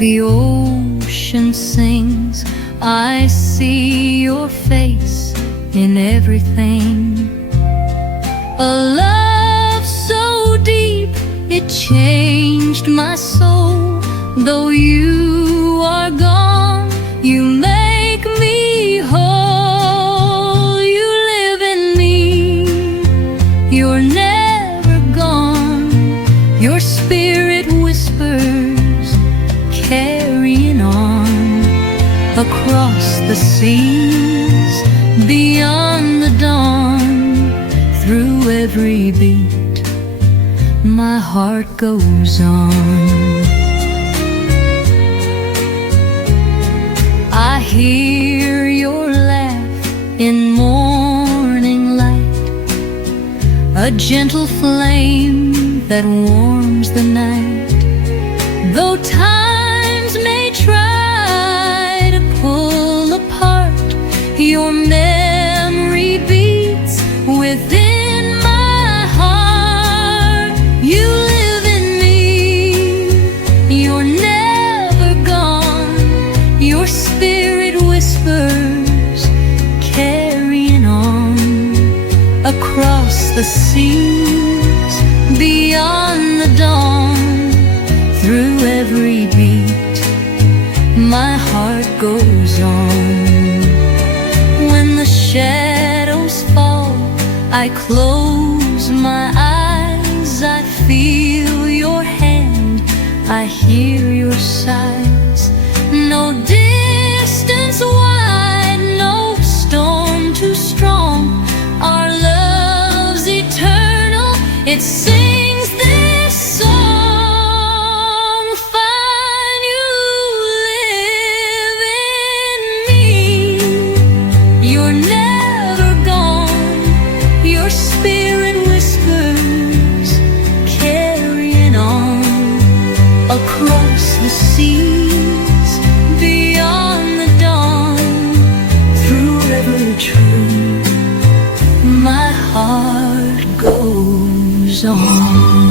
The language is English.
The ocean sings, I see your face in everything. A love so deep, it changed my soul. Though you are gone, you make me whole. You live in me, you're never gone. Your spirit whispers, carrying on across the seas, beyond the dawn. Through every beat, my heart goes on. I hear your laugh in morning light, a gentle flame that warms the night. Though times may try to pull apart, your memory beats within my heart. You live in me, you're never gone. Your spirit whispers, carrying on across the seas, beyond the dawn. Through every beat, my heart goes on. When the shadows fall, I close my eyes. I feel your hand, I hear your sighs. No distance wide, no storm too strong. Our love's eternal, it sings this song. Find you live in me, you're never gone. Your spirit whispers, carrying on across the seas, beyond the dawn. Through every tree, my heart goes on.